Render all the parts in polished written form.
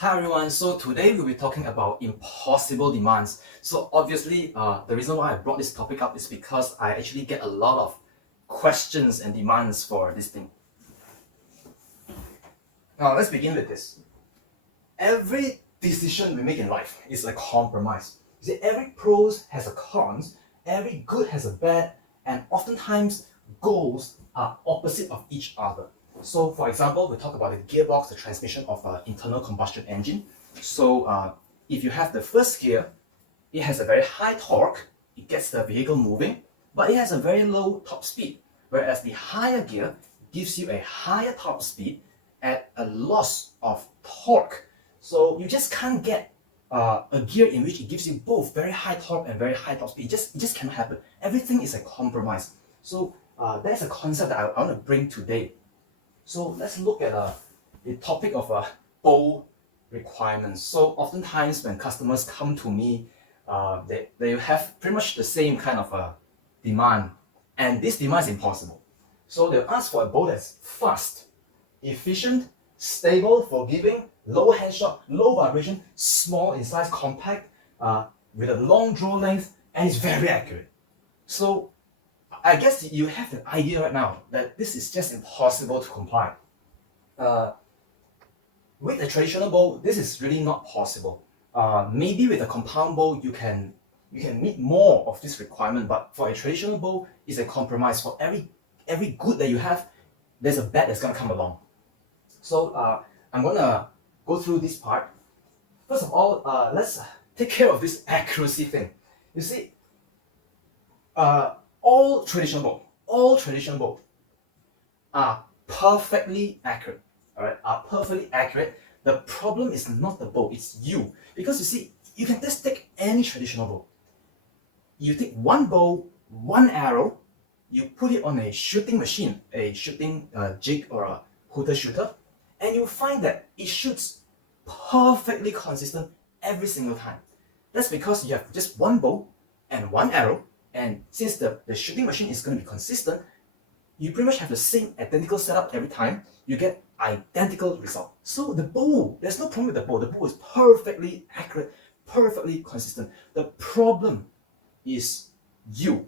Hi everyone, so today we'll be talking about impossible demands. So obviously, the reason why I brought this topic up is because I actually get a lot of questions and demands for this thing. Now let's begin with this. Every decision we make in life is a compromise. You see, every pros has a cons, every good has a bad, and oftentimes goals are opposite of each other. So for example, we talk about the gearbox, the transmission of an internal combustion engine. So if you have the first gear, it has a very high torque, it gets the vehicle moving, but it has a very low top speed. Whereas the higher gear gives you a higher top speed at a loss of torque. So you just can't get a gear in which it gives you both very high torque and very high top speed. It just cannot happen. Everything is a compromise. So that's a concept that I want to bring today. So let's look at the topic of bow requirements. So oftentimes when customers come to me, they have pretty much the same kind of demand, and this demand is impossible. So they'll ask for a bow that's fast, efficient, stable, forgiving, low headshot, low vibration, small in size, compact, with a long draw length, and it's very accurate. So I guess you have an idea right now that this is just impossible to comply. With a traditional bow, this is really not possible. Maybe with a compound bow, you can meet more of this requirement, but for a traditional bow, it's a compromise. For every good that you have, there's a bad that's gonna come along. So I'm gonna go through this part. First of all, let's take care of this accuracy thing. You see, all traditional bow are perfectly accurate. All right, are perfectly accurate. The problem is not the bow, it's you. Because you see, you can just take any traditional bow. You take one bow, one arrow, you put it on a shooting machine, a shooting jig or a hooter shooter, and you find that it shoots perfectly consistent every single time. That's because you have just one bow and one arrow, and since the shooting machine is going to be consistent, you pretty much have the same identical setup every time, you get identical result. So the bow, there's no problem with the bow. The bow is perfectly accurate, perfectly consistent. The problem is you.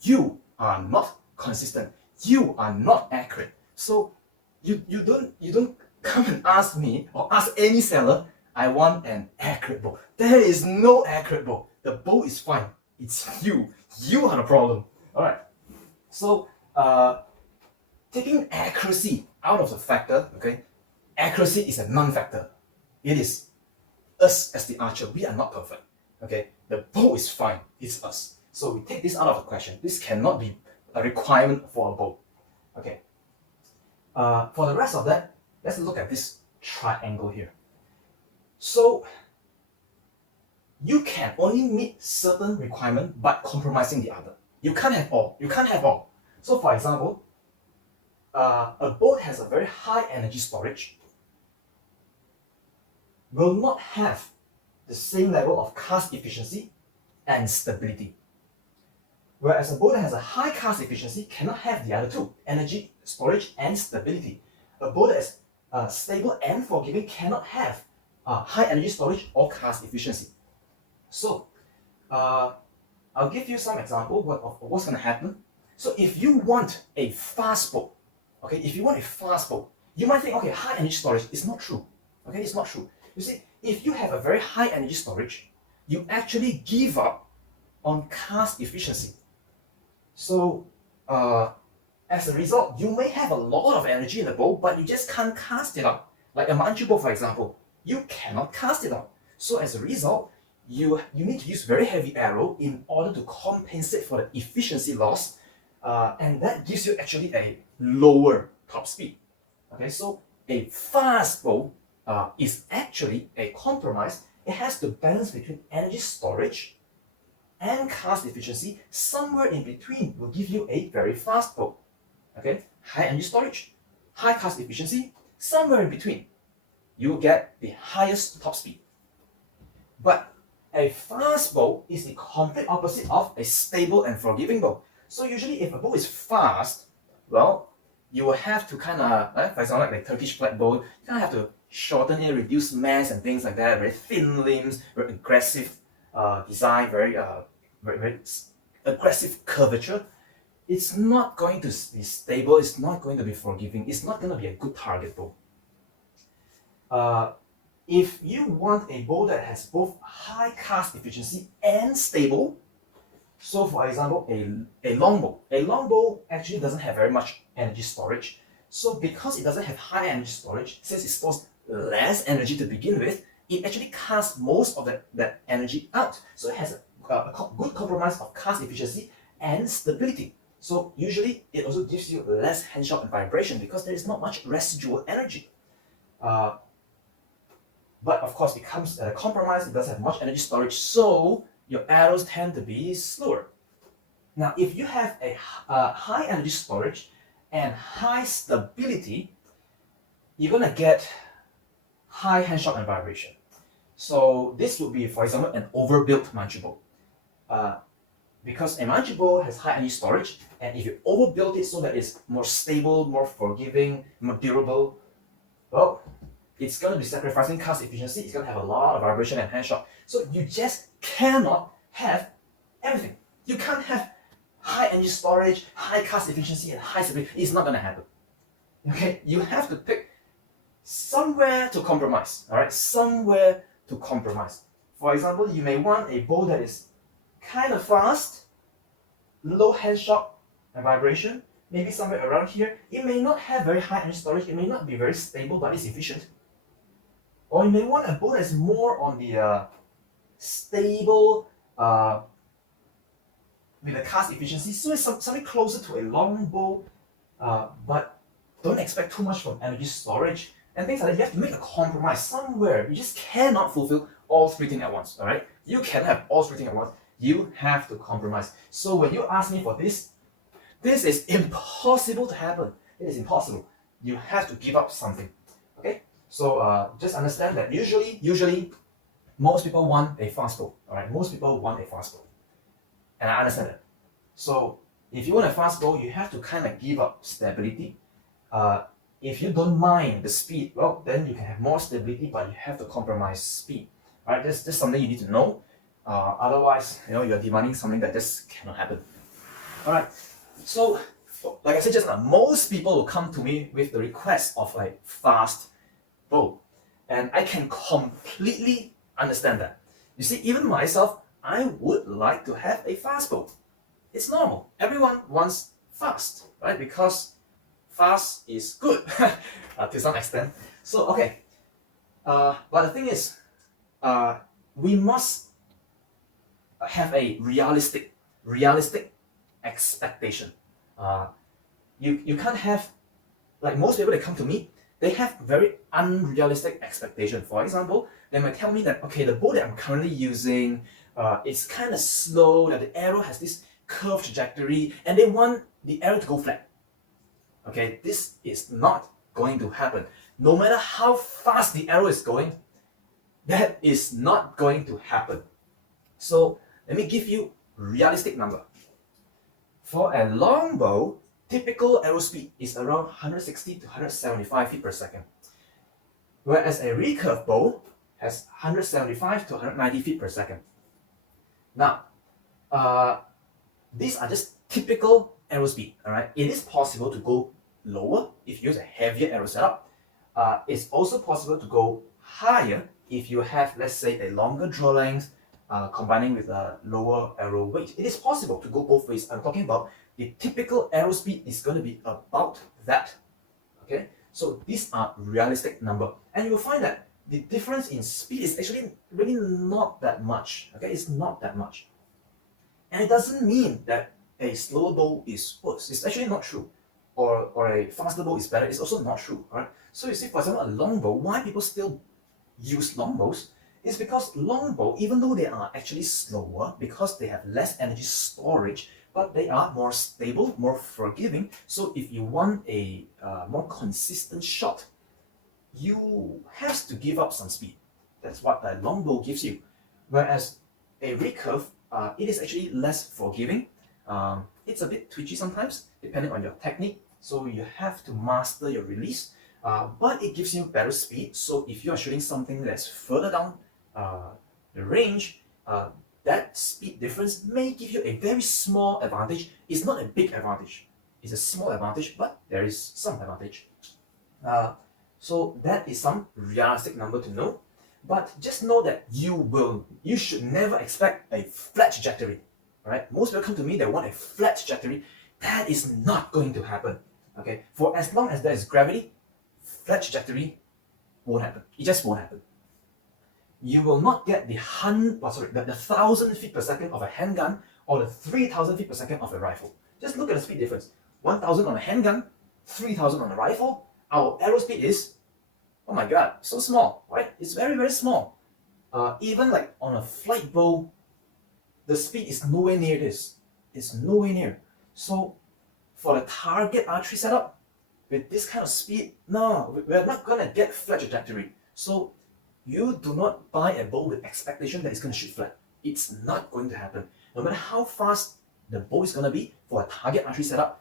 You are not consistent. You are not accurate. So you don't come and ask me or ask any seller, I want an accurate bow. There is no accurate bow. The bow is fine. It's you. You are the problem. Alright. So taking accuracy out of the factor, okay? Accuracy is a non-factor. It is us as the archer. We are not perfect. Okay? The bow is fine. It's us. So we take this out of the question. This cannot be a requirement for a bow. Okay. For the rest of that, let's look at this triangle here. So you can only meet certain requirement by compromising the other. You can't have all. You can't have all. So for example, a boat has a very high energy storage, will not have the same level of cast efficiency and stability. Whereas a boat that has a high cast efficiency cannot have the other two, energy storage and stability. A boat that is stable and forgiving cannot have high energy storage or cast efficiency. So I'll give you some example of what's going to happen. So if you want a fast boat, okay, if you want a fast boat, you might think, okay, high energy storage is not true. Okay, it's not true. You see, if you have a very high energy storage, you actually give up on cast efficiency. So as a result, you may have a lot of energy in the bow, but you just can't cast it out. Like a manchu bow, for example, you cannot cast it out. So as a result, you need to use very heavy arrow in order to compensate for the efficiency loss, and that gives you actually a lower top speed. Okay, so a fast bow is actually a compromise. It has to balance between energy storage and cast efficiency. Somewhere in between will give you a very fast bow. Okay, high energy storage, high cast efficiency, somewhere in between you will get the highest top speed. But a fast bow is the complete opposite of a stable and forgiving bow. So usually if a bow is fast, well, you will have to kind of, for example, like the Turkish flat bow, you kind of have to shorten it, reduce mass and things like that, very thin limbs, very aggressive design, very aggressive curvature, it's not going to be stable, it's not going to be forgiving, it's not going to be a good target bow. If you want a bow that has both high cast efficiency and stable, so for example, a longbow actually doesn't have very much energy storage. So because it doesn't have high energy storage, since it stores less energy to begin with, it actually casts most of that energy out. So it has a good compromise of cast efficiency and stability. So usually it also gives you less handshot and vibration because there is not much residual energy. But of course it comes at a compromise, it doesn't have much energy storage, so your arrows tend to be slower. Now if you have a high energy storage and high stability, you're gonna get high handshot and vibration. So this would be, for example, an overbuilt manchu bow. Because a manchu bow has high energy storage, and if you overbuild it so that it's more stable, more forgiving, more durable, well, it's going to be sacrificing cast efficiency, it's going to have a lot of vibration and handshot. So you just cannot have everything. You can't have high energy storage, high cast efficiency, and high stability. It's not going to happen. Okay, you have to pick somewhere to compromise. All right, somewhere to compromise. For example, you may want a bow that is kind of fast, low handshot and vibration, maybe somewhere around here. It may not have very high energy storage, it may not be very stable, but it's efficient. Or you may want a bow that's more on the stable, with a cast efficiency, so it's something closer to a long bow, but don't expect too much from energy storage and things like that. You have to make a compromise somewhere. You just cannot fulfill all three things at once. All right, you can have all three things at once. You have to compromise. So when you ask me for this is impossible to happen. It is impossible. You have to give up something. Okay. So just understand that usually most people want a fast bow. All right, most people want a fast bow, and I understand that. So if you want a fast bow, you have to kind of give up stability. If you don't mind the speed, well, then you can have more stability, but you have to compromise speed. All right, this is something you need to know. Otherwise, you're demanding something that just cannot happen. All right. So, like I said just now, most people will come to me with the request of a fast bow, and I can completely understand that. You see, even myself, I would like to have a fast bow. It's normal. Everyone wants fast, right? Because fast is good to some extent. So, okay. But the thing is, we must have a realistic expectation. You can't have, like most people that come to me, they have very unrealistic expectation. For example, they might tell me that, okay, the bow that I'm currently using, it's kind of slow, that the arrow has this curved trajectory, and they want the arrow to go flat. Okay, this is not going to happen. No matter how fast the arrow is going, that is not going to happen. So let me give you realistic number. For a long bow, typical arrow speed is around 160 to 175 feet per second, whereas a recurve bow has 175 to 190 feet per second. Now, these are just typical arrow speed. All right, it is possible to go lower if you use a heavier arrow setup. It's also possible to go higher if you have, let's say, a longer draw length, combining with a lower arrow weight. It is possible to go both ways. I'm talking about the typical arrow speed is going to be about that. Okay, so these are realistic number, and you will find that the difference in speed is actually really not that much. Okay, it's not that much, and it doesn't mean that a slower bow is worse. It's actually not true, or a faster bow is better. It's also not true. All right. So you see, for example, a long bow. Why people still use long bows? Is because longbow, even though they are actually slower because they have less energy storage, but they are more stable, more forgiving. So if you want a more consistent shot, you have to give up some speed. That's what a longbow gives you. Whereas a recurve, it is actually less forgiving. It's a bit twitchy sometimes, depending on your technique. So you have to master your release. but it gives you better speed. So if you are shooting something that's further down the range, that speed difference may give you a very small advantage. It's not a big advantage. It's a small advantage, but there is some advantage. So that is some realistic number to know. But just know that you should never expect a flat trajectory. Right? Most people come to me, they want a flat trajectory. That is not going to happen. Okay? For as long as there is gravity, flat trajectory won't happen. It just won't happen. You will not get the 1,000 feet per second of a handgun or the 3,000 feet per second of a rifle. Just look at the speed difference. 1,000 on a handgun, 3,000 on a rifle. Our arrow speed is, oh my god, so small, right? It's very, very small. Even like on a flight bow, the speed is nowhere near this. It's nowhere near. So for the target archery setup, with this kind of speed, no, we're not gonna get flat trajectory. So you do not buy a bow with expectation that it's gonna shoot flat. It's not going to happen. No matter how fast the bow is gonna be for a target archery setup,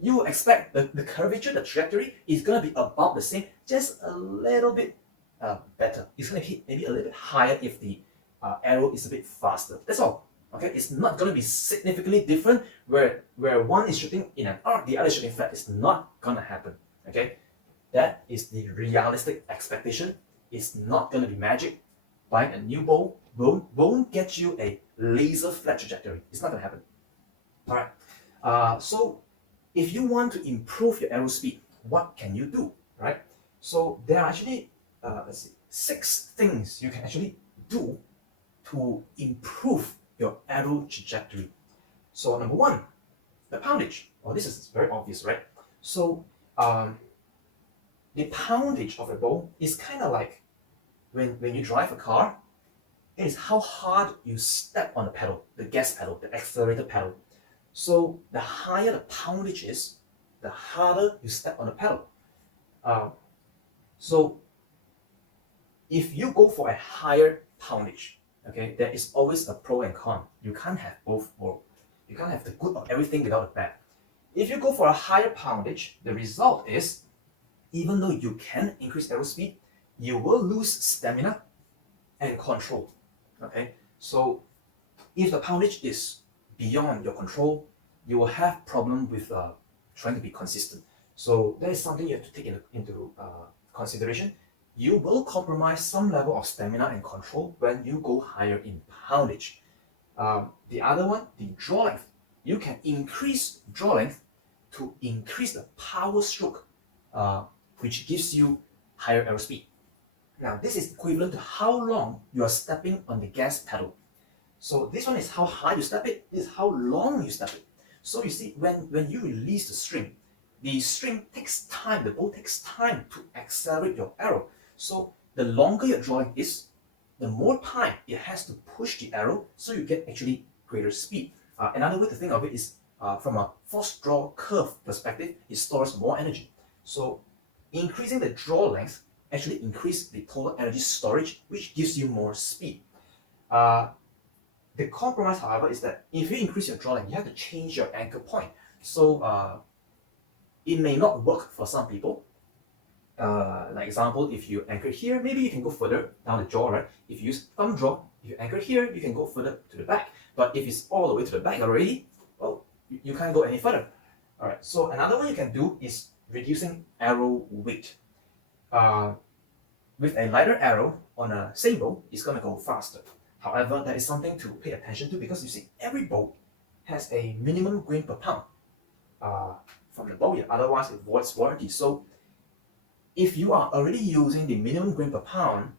you expect the curvature, the trajectory is gonna be about the same, just a little bit better. It's gonna hit maybe a little bit higher if the arrow is a bit faster. That's all. Okay, it's not gonna be significantly different where one is shooting in an arc, the other is shooting flat. It's not gonna happen. Okay, that is the realistic expectation. It's not gonna be magic. Buying a new bow won't get you a laser flat trajectory. It's not gonna happen. All right. So if you want to improve your arrow speed, what can you do? Right. So there are actually 6 things you can actually do to improve your arrow trajectory. So number 1, the poundage. Well, this is very obvious, right? So the poundage of a bow is kind of like when you drive a car, it is how hard you step on the pedal, the gas pedal, the accelerator pedal. So the higher the poundage is, the harder you step on the pedal. So if you go for a higher poundage, okay, there is always a pro and con. You can't have both worlds. You can't have the good of everything without the bad. If you go for a higher poundage, the result is, even though you can increase arrow speed, you will lose stamina and control. Okay, so if the poundage is beyond your control, you will have problem with trying to be consistent. So that is something you have to take into consideration. You will compromise some level of stamina and control when you go higher in poundage. The other one, the draw length. You can increase draw length to increase the power stroke, which gives you higher arrow speed. Now, this is equivalent to how long you are stepping on the gas pedal. So this one is how high you step it, this is how long you step it. So you see, when you release the string takes time, the bow takes time to accelerate your arrow. So the longer your drawing is, the more time it has to push the arrow, so you get actually greater speed. Another way to think of it is from a force draw curve perspective, it stores more energy. So increasing the draw length actually increase the total energy storage, which gives you more speed. The compromise, however, is that if you increase your draw length, you have to change your anchor point. So it may not work for some people. Like example, if you anchor here, maybe you can go further down the jaw, right? If you use thumb draw, if you anchor here, you can go further to the back. But if it's all the way to the back already, well, you can't go any further. All right. So another one you can do is reducing arrow weight. With a lighter arrow on a same bow, it's gonna go faster. However, that is something to pay attention to because you see, every bow has a minimum grain per pound from the bow. Otherwise, it voids warranty. So if you are already using the minimum grain per pound,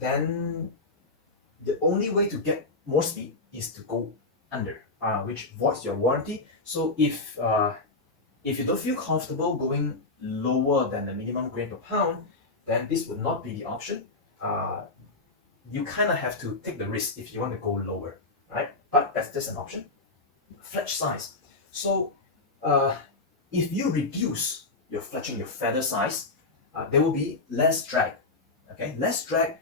then the only way to get more speed is to go under, which voids your warranty. So if you don't feel comfortable going lower than the minimum grain per pound, then this would not be the option. You kind of have to take the risk if you want to go lower, right? But that's just an option. Fletch size. So if you reduce your fletching, your feather size, there will be less drag. Okay, less drag.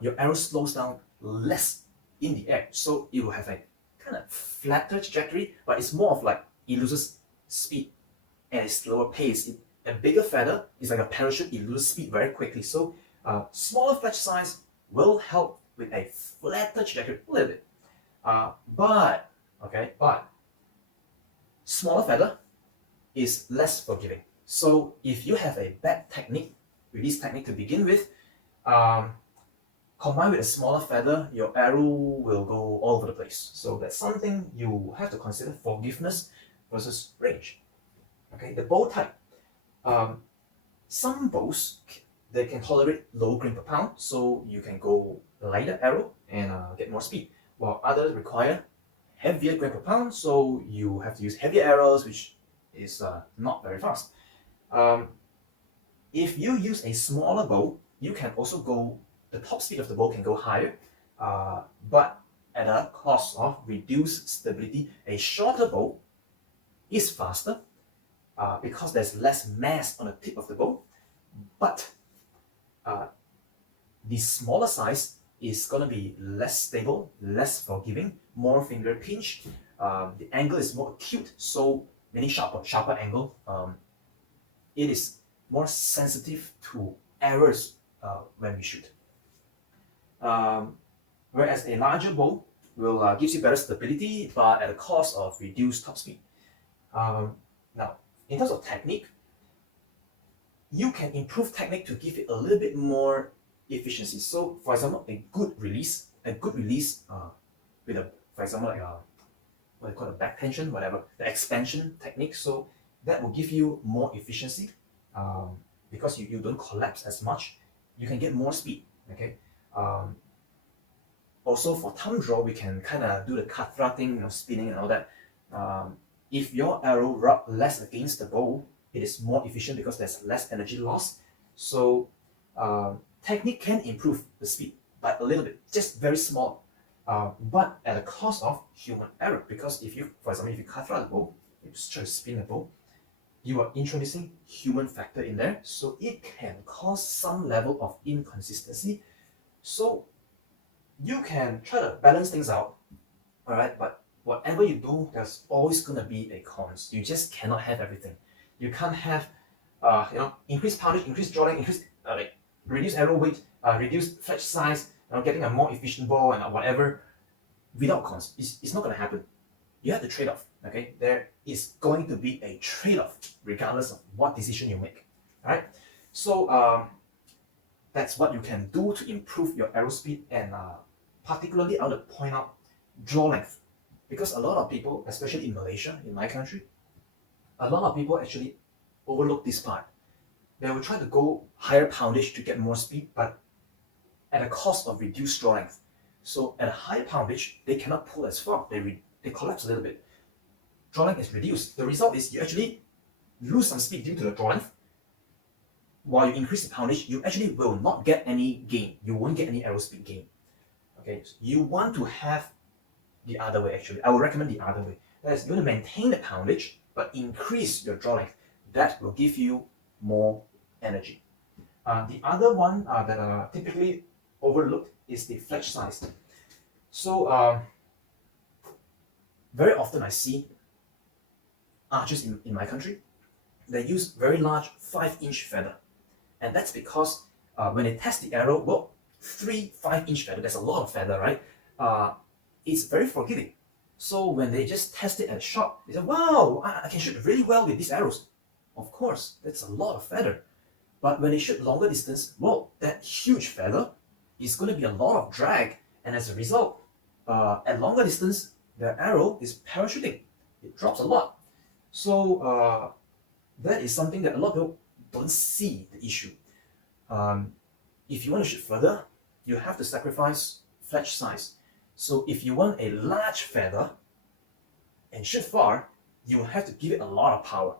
Your arrow slows down less in the air, so it will have a kind of flatter trajectory, but it's more of like it loses speed at a slower pace. A bigger feather is like a parachute, it loses speed very quickly. So smaller fletch size will help with a flatter trajectory a little bit. But smaller feather is less forgiving. So if you have a bad technique, release technique to begin with, combined with a smaller feather, your arrow will go all over the place. So that's something you have to consider: forgiveness versus range. Okay, the bow type. Some bows, they can tolerate low grain per pound, so you can go lighter arrow and get more speed, while others require heavier grain per pound, so you have to use heavier arrows, which is not very fast. If you use a smaller bow, you can also go, the top speed of the bow can go higher, but at a cost of reduced stability. A shorter bow is faster because there's less mass on the tip of the bow, but the smaller size is going to be less stable, less forgiving, more finger pinch. The angle is more acute, so many sharper angle. It is more sensitive to errors when we shoot. Whereas a larger bow will gives you better stability, but at a cost of reduced top speed. Now, in terms of technique, you can improve technique to give it a little bit more efficiency. So, for example, a good release with a, for example, like a, what you call a back tension, whatever, the expansion technique. So that will give you more efficiency because you don't collapse as much. You can get more speed. Okay. Also for thumb draw, we can kind of do the katra thing, spinning and all that. If your arrow rub less against the bow, it is more efficient because there's less energy loss. So technique can improve the speed by a little bit, just very small, but at the cost of human error. Because if you, for example, if you katra the bow, you just try to spin the bow, you are introducing human factor in there, so it can cause some level of inconsistency. So you can try to balance things out, all right? But whatever you do, there's always gonna be a cons. You just cannot have everything. You can't have, increase poundage, increase draw length, increase reduce arrow weight, reduce fletch size, getting a more efficient bow and whatever, without cons. It's not gonna happen. You have to trade off. Okay, there is going to be a trade-off regardless of what decision you make. All right, so that's what you can do to improve your arrow speed, and particularly I would point out draw length, because a lot of people, especially in Malaysia, in my country, a lot of people actually overlook this part. They will try to go higher poundage to get more speed, but at a cost of reduced draw length. So at a higher poundage, they cannot pull as far. They collapse a little bit. Draw length is reduced. The result is you actually lose some speed due to the draw length. While you increase the poundage, you actually will not get any gain. You won't get any arrow speed gain. Okay, so you want to have the other way actually. I would recommend the other way. That is, you want to maintain the poundage, but increase your draw length. That will give you more energy. The other one that are typically overlooked is the fletch size. So very often I see archers in my country, they use very large 5-inch feather. And that's because when they test the arrow, well, 5-inch feather, that's a lot of feather, right? It's very forgiving. So when they just test it at a shot, they say, wow, I can shoot really well with these arrows. Of course, that's a lot of feather. But when they shoot longer distance, well, that huge feather is going to be a lot of drag. And as a result, at longer distance, the arrow is parachuting. It drops a lot. So that is something that a lot of people don't see the issue. If you want to shoot further, you have to sacrifice fletch size. So if you want a large feather and shoot far, you have to give it a lot of power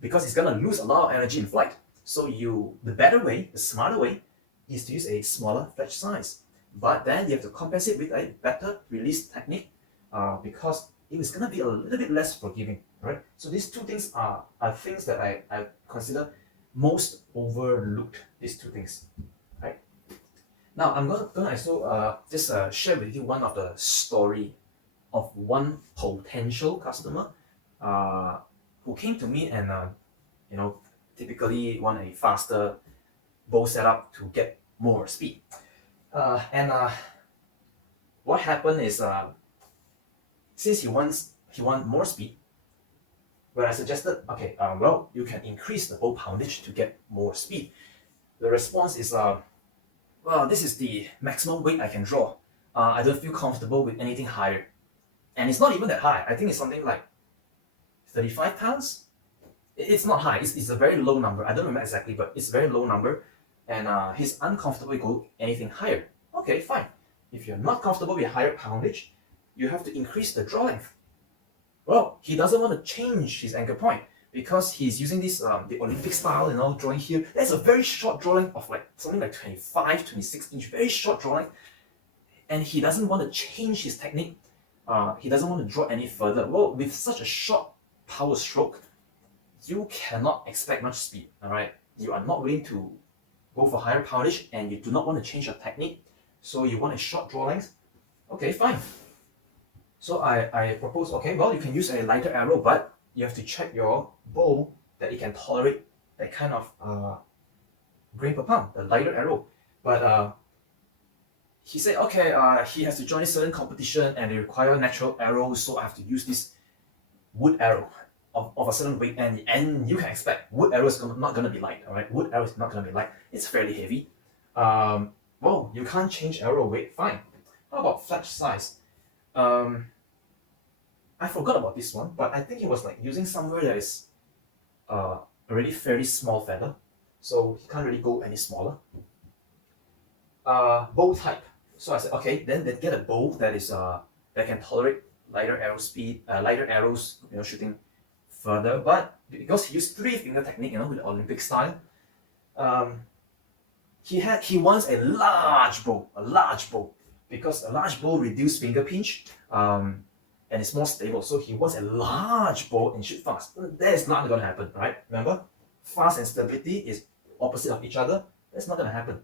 because it's going to lose a lot of energy in flight. So the better way, the smarter way, is to use a smaller fletch size. But then you have to compensate with a better release technique because it is going to be a little bit less forgiving, right? So these two things are things that I consider most overlooked, these two things, right? Now, I'm going to also just share with you one of the story of one potential customer who came to me and, typically want a faster bow setup to get more speed. And what happened is, since he want more speed, when I suggested, okay, well, you can increase the bow poundage to get more speed, the response is, well, this is the maximum weight I can draw. I don't feel comfortable with anything higher. And it's not even that high. I think it's something like 35 pounds. It's not high. It's a very low number. I don't remember exactly, but it's a very low number. And he's uncomfortable with anything higher. Okay, fine. If you're not comfortable with higher poundage, you have to increase the draw length. Well, he doesn't want to change his anchor point because he's using this the Olympic style, drawing here. That's a very short draw length of like something like 25, 26 inch, very short draw length. And he doesn't want to change his technique. He doesn't want to draw any further. Well, with such a short power stroke, you cannot expect much speed. All right, you are not willing to go for higher poundage, and you do not want to change your technique. So you want a short draw length. Okay, fine. So I propose, okay, well, you can use a lighter arrow, but you have to check your bow that it can tolerate that kind of grain per pound, the lighter arrow. But he said, okay, he has to join a certain competition and they require natural arrows, so I have to use this wood arrow of a certain weight, and you can expect wood arrow is not going to be light, all right? Wood arrow is not going to be light. It's fairly heavy. Well, you can't change arrow weight, fine. How about fletch size? I forgot about this one, but I think he was like using somewhere that is already fairly small feather, so he can't really go any smaller. Bow type. So I said, okay, then get a bow that is that can tolerate lighter arrow speed, lighter arrows, shooting further. But because he used 3-finger technique, with the Olympic style, he wants a large bow, because a large bow reduces finger pinch, and it's more stable. So he wants a large bow and shoot fast. That is not going to happen, right? Remember, fast and stability is opposite of each other. That's not going to happen.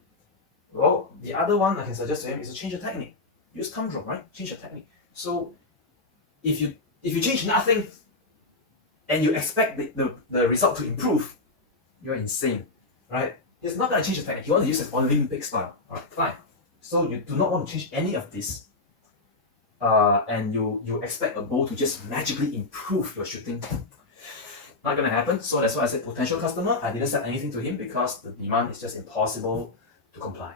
Well, the other one I can suggest to him is to change your technique. Use thumb draw, right? Change your technique. So if you change nothing and you expect the result to improve, you're insane, right? He's not going to change the technique. He wants to use an Olympic style. All right, fine. So you do not want to change any of this, and you expect a bow to just magically improve your shooting. Not going to happen. So that's why I said potential customer. I didn't say anything to him because the demand is just impossible to comply.